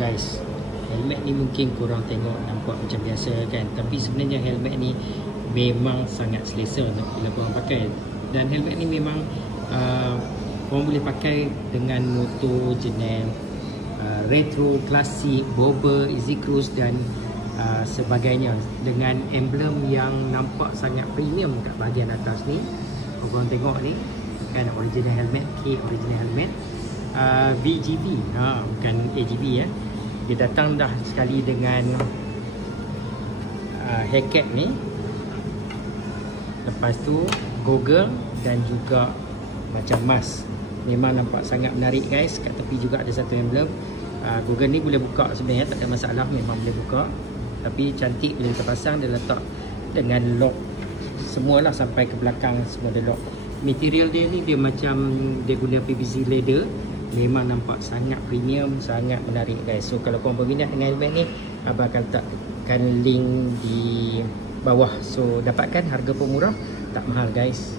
guys, helmet ni mungkin korang tengok nampak macam biasa kan, tapi sebenarnya helmet ni memang sangat selesa untuk bila korang pakai. Dan helmet ni memang korang boleh pakai dengan motor jenis retro, klasik, bobber, easy cruise dan sebagainya, dengan emblem yang nampak sangat premium kat bahagian atas ni. Korang tengok ni kan, original helmet, original helmet VGB, bukan AGB ya. Dia datang dah sekali dengan haircap ni, lepas tu goggle dan juga macam mask. Memang nampak sangat menarik guys. Kat tepi juga ada satu emblem. Goggle ni boleh buka sebenarnya, tak ada masalah, memang boleh buka. Tapi cantik bila kita pasang, dia letak dengan lock semualah sampai ke belakang, semua ada lock. Material dia ni dia macam dia guna PVC leather. Memang nampak sangat premium, sangat menarik guys. So kalau korang berminat dengan helmet ni, abang akan letakkan link di bawah. So dapatkan, harga pun murah, tak mahal guys.